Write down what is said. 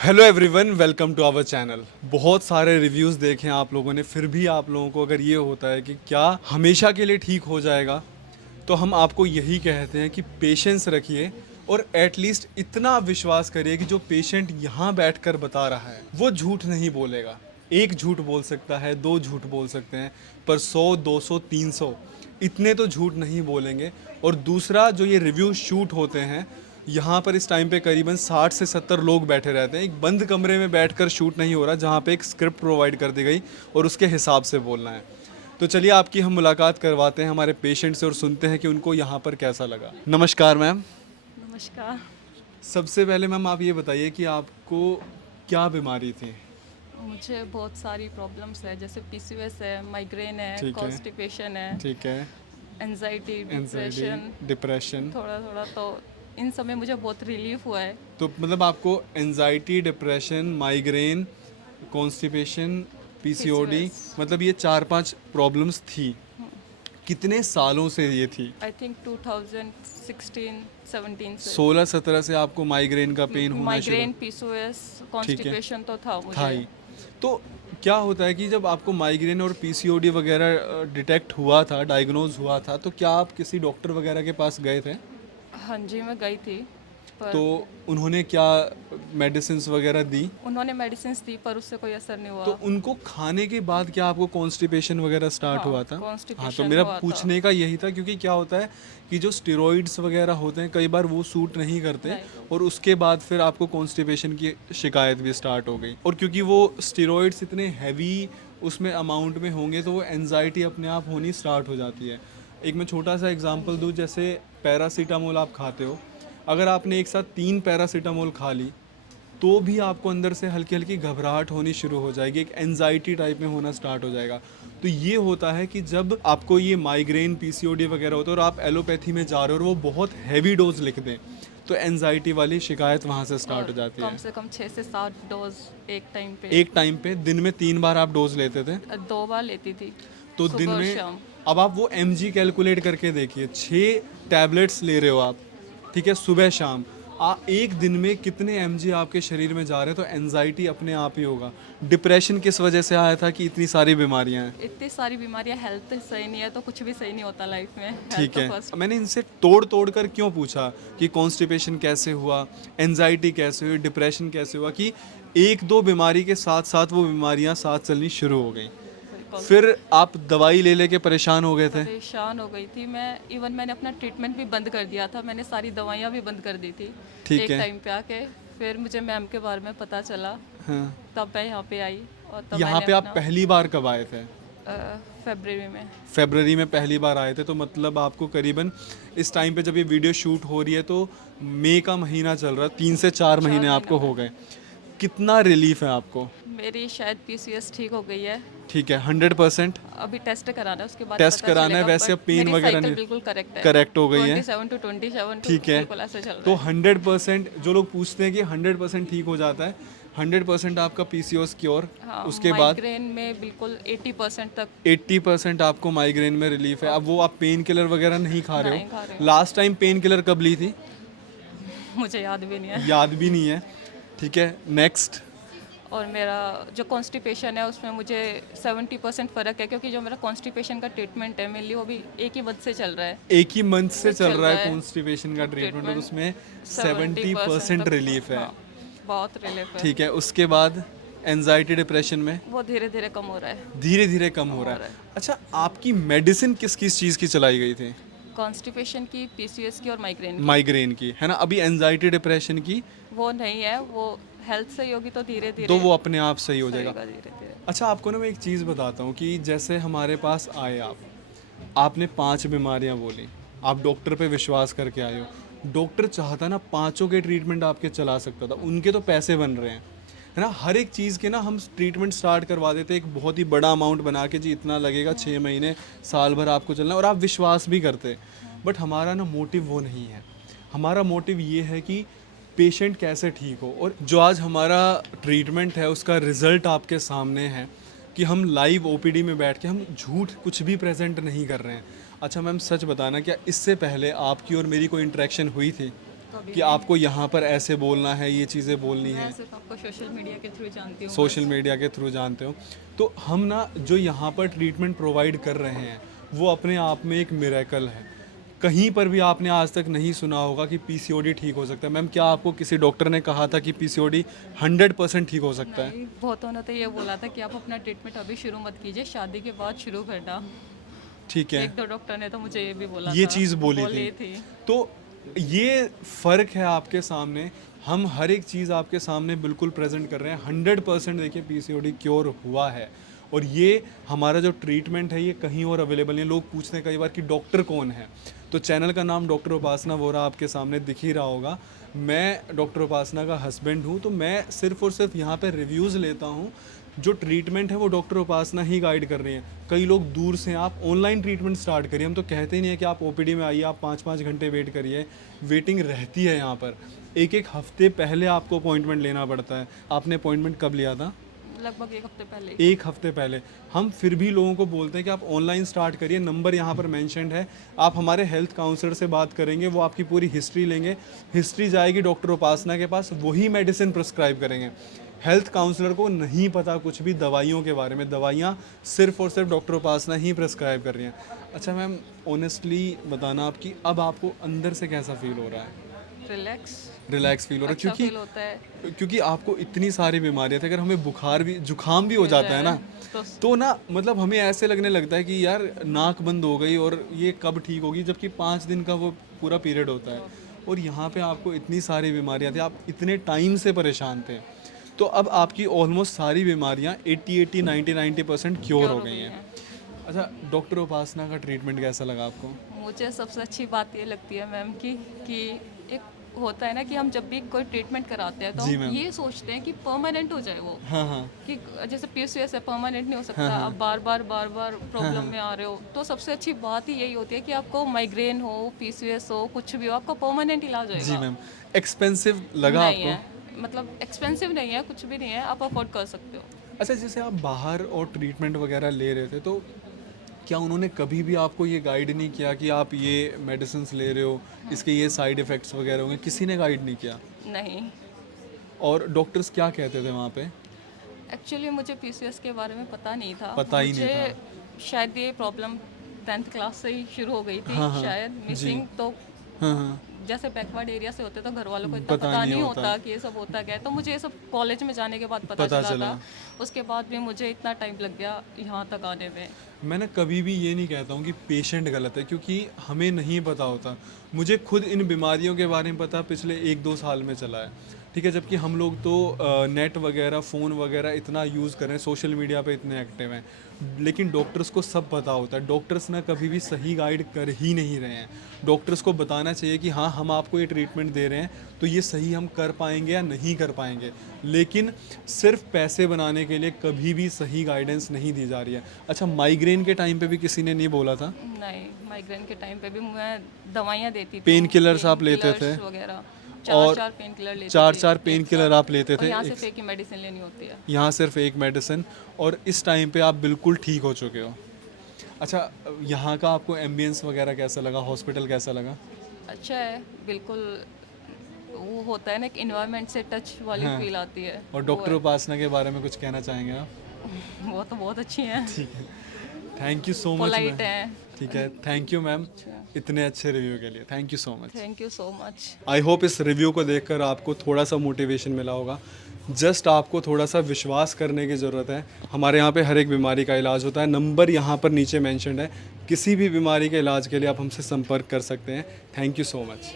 Hello everyone, welcome to our channel. बहुत सारे reviews देखे हैं आप लोगों ने, फिर भी आप लोगों को अगर ये होता है कि क्या हमेशा के लिए ठीक हो जाएगा, तो हम आपको यही कहते हैं कि पेशेंस रखिए और एटलीस्ट इतना विश्वास करिए कि जो पेशेंट यहाँ बैठकर बता रहा है वो झूठ नहीं बोलेगा। एक झूठ बोल सकता है, दो झूठ बोल सकते हैं, पर 100, 200, 300 इतने तो झूठ नहीं बोलेंगे। और दूसरा, जो ये रिव्यू शूट होते हैं, यहाँ पर इस टाइम पे करीबन 60 से 70 लोग बैठे रहते हैं। एक बंद कमरे में बैठकर शूट नहीं हो रहा, जहाँ पे एक स्क्रिप्ट प्रोवाइड कर दी गई और उसके हिसाब से बोलना है। तो चलिए आपकी हम मुलाकात करवाते हैं हमारे पेशेंट से और सुनते हैं कि उनको यहाँ पर कैसा लगा। नमस्कार मैम। नमस्कार। सबसे पहले मैम आप ये बताइए कि आपको क्या बीमारी थी। मुझे बहुत सारी प्रॉब्लम्स है, जैसे पीसीओएस है, माइग्रेन है, ठीक है। कॉन्स्टिपेशन है, ठीक है। Anxiety, anxiety, depression. डिप्रेशन। थोड़ा थोड़ा तो इन सब में मुझे बहुत रिलीफ हुआ है। तो मतलब आपको anxiety, depression, migraine, constipation, PCOD, PCOS. मतलब ये 4-5 प्रॉब्लम्स थी। कितने सालों से ये थी? आई थिंक 2016 17 से 16-17 से आपको माइग्रेन का पेन होना शुरू? माइग्रेन, पीसीओएस, ठीक है। कॉन्स्टिपेशन तो था था मुझे। ही। तो क्या होता है कि जब आपको माइग्रेन और पीसीओडी वगैरह डिटेक्ट हुआ था, डायग्नोज हुआ था, तो क्या आप किसी डॉक्टर वगैरह के पास गए थे? हाँ जी, मैं गई थी, तो पर उन्होंने क्या मेडिसिन्स वगैरह दी? उन्होंने मेडिसिन दी पर उससे कोई असर नहीं तो हुआ। उनको खाने के बाद क्या आपको कॉन्स्टिपेशन वगैरह स्टार्ट हाँ, हुआ था? हाँ, तो कॉन्स्टिपेशन मेरा हुआ था। पूछने का यही था, क्योंकि क्या होता है कि जो स्टेरॉइड्स वगैरह होते हैं कई बार वो सूट नहीं करते, नहीं। और उसके बाद फिर आपको कॉन्स्टिपेशन की शिकायत भी स्टार्ट हो गई। और क्योंकि वो स्टेरॉइड्स इतने हैवी उसमें अमाउंट में होंगे, तो वो एनजाइटी अपने आप होनी स्टार्ट हो जाती है। एक मैं छोटा सा एग्जांपल दूं, जैसे पैरासीटामोल आप खाते हो, अगर आपने एक साथ 3 पैरासीटामोल खा ली, तो भी आपको अंदर से हल्की हल्की घबराहट होनी शुरू हो जाएगी, एक एनजाइटी टाइप में होना स्टार्ट हो जाएगा। तो ये होता है कि जब आपको ये माइग्रेन, पीसीओडी वगैरह होता है और आप एलोपैथी में जा रहे हो और वो बहुत हैवी डोज लिख दें, तो एनजाइटी वाली शिकायत वहाँ से स्टार्ट हो और जाती कम है। से कम 6 से 7 डोज एक टाइम पे। एक टाइम पे दिन में 3 बार आप डोज लेते थे? 2 बार लेती थी, तो दिन सुबह और में, शाम। अब आप वो mg कैलकुलेट करके देखिए, 6 टैबलेट्स ले रहे हो आप, ठीक है, सुबह शाम। एक दिन में कितने mg आपके शरीर में जा रहे हैं, तो एनजाइटी अपने आप ही होगा। डिप्रेशन किस वजह से आया था कि इतनी सारी बीमारियां हैं? इतनी सारी बीमारियां, हेल्थ सही नहीं है तो कुछ भी सही नहीं होता लाइफ में। हेल्थ ठीक तो है। फर्स्ट। मैंने इनसे तोड़ तोड़ कर क्यों पूछा कि कॉन्स्टिपेशन कैसे हुआ, एनजाइटी कैसे हुई, डिप्रेशन कैसे हुआ, कि एक दो बीमारी के साथ साथ वो बीमारियां साथ चलनी शुरू हो गई। बिल्कुल। फिर आप दवाई ले लेके परेशान हो गए थे? परेशान हो गई थी मैं। इवन मैंने अपना ट्रीटमेंट भी बंद कर दिया था, मैंने सारी दवाइयाँ भी बंद कर दी थी ठीक एक है। टाइम पे आके। फिर मुझे मैम के बारे में पता चला, हाँ। तब मैं यहाँ पे आई और तब यहाँ मैंने पे आप अपना पहली बार कब आए थे? फरवरी में। फरवरी में पहली बार आए थे, तो मतलब आपको करीबन इस टाइम पे जब ये वीडियो शूट हो रही है तो मई का महीना चल रहा है, 3 से 4 महीने 4 महीने आपको हुए। हो गए। कितना रिलीफ है आपको? मेरी शायद पीसीएस ठीक हो गई है। ठीक है, 100%? अभी टेस्ट कराना है, उसके बाद टेस्ट पता कराना है, चलेगा, वैसे अब बट पेन मेरी वगैरह साइकिल नहीं? बिल्कुल करेक्ट है। करेक्ट हो गई है? 27 टू 27 टू ठीक है। बिल्कुल ऐसे चल तो रहा है। 100%, जो लोग पूछते हैं कि 100% ठीक हो जाता है, 100% आपका पीसीओएस क्योर। हाँ, उसके बाद माइग्रेन में बिल्कुल 80% तक 80% आपको माइग्रेन में रिलीफ है। अब वो आप पेन किलर वगैरह नहीं खा रहे नहीं खा रही हो? हूँ। लास्ट टाइम पेन किलर कब ली थी? मुझे याद भी नहीं है। याद भी नहीं है। ठीक है, नेक्स्ट। और मेरा जो कॉन्स्टिपेशन है उसमें मुझे 70% फ़र्क है, क्योंकि जो मेरा कॉन्स्टिपेशन का ट्रीटमेंट है मेनली वो भी एक ही मंथ से चल रहा है। एक ही मंथ से चल रहा है है कॉन्स्टिपेशन का ट्रीटमेंट, और ट्रीटमेंट। उसमें 70% 70% तक। रिलीफ है। हाँ, बहुत रिलीफ है। ठीक है, उसके बाद एनजाइटी, डिप्रेशन में वो धीरे धीरे कम हो रहा है। धीरे धीरे कम हो रहा है। अच्छा, आपकी मेडिसिन किस किस चीज़ की चलाई गई थी? कॉन्स्टिपेशन की, पीसीओएस की और माइग्रेन की। माइग्रेन की है ना? अभी एनजाइटी, डिप्रेशन की वो नहीं है, वो हेल्थ सही होगी तो धीरे धीरे तो वो अपने आप सही हो सही जाएगा। होगा धीरे धीरे। अच्छा, आपको ना मैं एक चीज़ बताता हूँ कि जैसे हमारे पास आए आप, आपने 5 बीमारियाँ बोली, आप डॉक्टर पे विश्वास करके आए हो। डॉक्टर चाहता ना पांचों के ट्रीटमेंट आपके चला सकता था, उनके तो पैसे बन रहे हैं, है ना? हर एक चीज़ के ना हम ट्रीटमेंट स्टार्ट करवा देते एक बहुत ही बड़ा अमाउंट बना के, जी इतना लगेगा, 6 महीने, साल भर आपको चलना है, और आप विश्वास भी करते। बट हमारा ना मोटिव वो नहीं है। हमारा मोटिव ये है कि पेशेंट कैसे ठीक हो, और जो आज हमारा ट्रीटमेंट है उसका रिज़ल्ट आपके सामने है कि हम लाइव ओपीडी में बैठ के हम झूठ कुछ भी प्रेजेंट नहीं कर रहे हैं। अच्छा मैम, सच बताना, क्या इससे पहले आपकी और मेरी कोई इंटरेक्शन हुई थी? कभी कि आपको यहाँ पर ऐसे बोलना है, ये चीज़ें बोलनी है? मैं सिर्फ आपको सोशल मीडिया के थ्रू जानती हूँ सोशल बस। मीडिया के थ्रू जानते हो। तो हम ना जो यहाँ पर ट्रीटमेंट प्रोवाइड कर रहे हैं वो अपने आप में एक मिरेकल है। कहीं पर भी आपने आज तक नहीं सुना होगा कि पीसीओडी ठीक हो सकता है। मैम, क्या आपको किसी डॉक्टर ने कहा था कि पीसीओडी 100% ठीक हो सकता है? नहीं, बहुतों ने तो ये बोला था कि आप अपना ट्रीटमेंट अभी शुरू मत कीजिए, शादी के बाद शुरू करना। ठीक है, एक दो डॉक्टर ने तो मुझे ये भी बोला ये था, चीज़ बोली थी। तो ये फ़र्क है आपके सामने। हम हर एक चीज़ आपके सामने बिल्कुल प्रेजेंट कर रहे हैं। 100% देखिए पीसीओडी क्योर हुआ है। और ये हमारा जो ट्रीटमेंट है ये कहीं और अवेलेबल नहीं है। लोग पूछते हैं कई बार कि डॉक्टर कौन है, तो चैनल का नाम डॉक्टर उपासना वोरा आपके सामने दिख ही रहा होगा। मैं डॉक्टर उपासना का हस्बैंड हूँ, तो मैं सिर्फ़ और सिर्फ यहाँ पे रिव्यूज़ लेता हूँ। जो ट्रीटमेंट है वो डॉक्टर उपासना ही गाइड कर रही है। कई लोग दूर से, आप ऑनलाइन ट्रीटमेंट स्टार्ट करिए। हम तो कहते ही नहीं है कि आप ओपीडी में आइए, आप 5-5 घंटे वेट करिए। वेटिंग रहती है यहाँ पर। एक हफ्ते पहले आपको अपॉइंटमेंट लेना पड़ता है। आपने अपॉइंटमेंट कब लिया था? लगभग एक हफ्ते पहले। एक हफ्ते पहले। हम फिर भी लोगों को बोलते हैं कि आप ऑनलाइन स्टार्ट करिए। नंबर यहाँ पर मेंशन्ड है। आप हमारे हेल्थ काउंसलर से बात करेंगे, वो आपकी पूरी हिस्ट्री लेंगे। हिस्ट्री जाएगी डॉक्टर उपासना के पास, वही मेडिसिन प्रिस्क्राइब करेंगे। हेल्थ काउंसलर को नहीं पता कुछ भी दवाइयों के बारे में। दवाइयाँ सिर्फ और सिर्फ डॉक्टर उपासना ही प्रिस्क्राइब कर रही हैं। अच्छा मैम, ऑनेस्टली बताना आपकी अब आपको अंदर से कैसा फील हो रहा है? रिलैक्स फील हो रहा है? अच्छा फील होता है। क्योंकि आपको इतनी सारी बीमारियां थी, अगर हमें बुखार भी, जुकाम भी हो जाता है ना, तो ना मतलब हमें ऐसे लगने लगता है कि यार नाक बंद हो गई और ये कब ठीक होगी, जबकि 5 दिन का वो पूरा पीरियड होता है। और यहाँ पे आपको इतनी सारी बीमारियां थी, आप इतने टाइम से परेशान थे, तो अब आपकी ऑलमोस्ट सारी बीमारियां 80, 90% क्योर हो गई हैं। अच्छा, डॉक्टर उपासना का ट्रीटमेंट कैसा लगा आपको? मुझे सबसे अच्छी बात ये लगती है मैम कि एक होता है ना कि हम जब भी कोई ट्रीटमेंट कराते हैं तो जी हम मैम। ये सोचते हैं कि परमानेंट हो जाए वो, हाँ हाँ कि जैसे पीसीओएस है, परमानेंट नहीं हो सकता, आप बार बार प्रॉब्लम में आ रहे हो। तो सबसे अच्छी बात ही यही होती है कि आपको माइग्रेन हो, पीसीओएस हो, कुछ भी हो, आपका परमानेंट इलाज जी होएगा। मैम। एक्सपेंसिव लगा नहीं आपको? है, मतलब एक्सपेंसिव नहीं है, कुछ भी नहीं है, आप अफोर्ड कर सकते हो। अच्छा, जैसे आप बाहर और ट्रीटमेंट वगैरह ले रहे थे, तो क्या उन्होंने कभी भी आपको ये गाइड नहीं किया कि आप ये मेडिसिन्स ले रहे हो, इसके ये साइड इफ़ेक्ट्स वगैरह होंगे? किसी ने गाइड नहीं किया? नहीं, और डॉक्टर्स क्या कहते थे वहाँ पे? एक्चुअली मुझे पीसीओएस के बारे में पता नहीं था। पता ही नहीं मुझे शायद ये प्रॉब्लम 10th क्लास से ही शुरू हो गई थी, हाँ, हाँ, शायद जी। मिसिंग। तो हाँ हाँ। जैसे बैकवर्ड एरिया से होते तो घर वालों को इतना पता पता नहीं नहीं होता। होता कि ये सब होता क्या है। तो मुझे ये सब कॉलेज में जाने के बाद पता चला था। उसके बाद भी मुझे इतना टाइम लग गया यहाँ तक आने में। मैं ना कभी भी ये नहीं कहता हूँ कि पेशेंट गलत है, क्योंकि हमें नहीं पता होता। मुझे खुद इन बीमारियों के बारे में पता पिछले 1-2 साल में चला है, ठीक है, जबकि हम लोग तो नेट वगैरह, फ़ोन वगैरह इतना यूज़ कर रहे हैं, सोशल मीडिया पे इतने एक्टिव हैं, लेकिन डॉक्टर्स को सब पता होता है। डॉक्टर्स ना कभी भी सही गाइड कर ही नहीं रहे हैं। डॉक्टर्स को बताना चाहिए कि हाँ, हम आपको ये ट्रीटमेंट दे रहे हैं, तो ये सही हम कर पाएंगे या नहीं कर पाएंगे, लेकिन सिर्फ पैसे बनाने के लिए कभी भी सही गाइडेंस नहीं दी जा रही है। अच्छा, माइग्रेन के टाइम पे भी किसी ने नहीं बोला था? नहीं, माइग्रेन के टाइम पे भी मैं दवाइयाँ देती थी, पेन किलर्स आप लेते पेनकिलर्स थे? वगैरह। और 4-4 पेन किलर लेती थी 4-4 पेन एक किलर साथ। आप लेते और थे? यहाँ सिर्फ एक ही मेडिसिन लेनी होती है। यहाँ सिर्फ एक मेडिसिन, और इस टाइम पे आप बिल्कुल ठीक हो चुके हो। अच्छा, यहाँ का आपको एम्बियंस वगैरह कैसा लगा? हॉस्पिटल कैसा लगा? अच्छा है, बिल्कुल। वो होता है ना, एक इन्वायरमेंट से टच वाली हाँ। फील आती है। और डॉक्टर उपासना के बारे में कुछ कहना चाहेंगे आप? वो तो बहुत अच्छी हैं, ठीक है, thank you so much polite ma'am. हैं। ठीक है, थैंक यू मैम, इतने अच्छे रिव्यू के लिए thank you so much. Thank you so much. I hope इस रिव्यू को देखकर आपको थोड़ा सा मोटिवेशन मिला होगा। जस्ट आपको थोड़ा सा विश्वास करने की ज़रूरत है। हमारे यहाँ पे हर एक बीमारी का इलाज होता है। नंबर यहाँ पर नीचे मेंशन्ड है। किसी भी बीमारी के इलाज के लिए आप हमसे संपर्क कर सकते हैं। Thank you so much.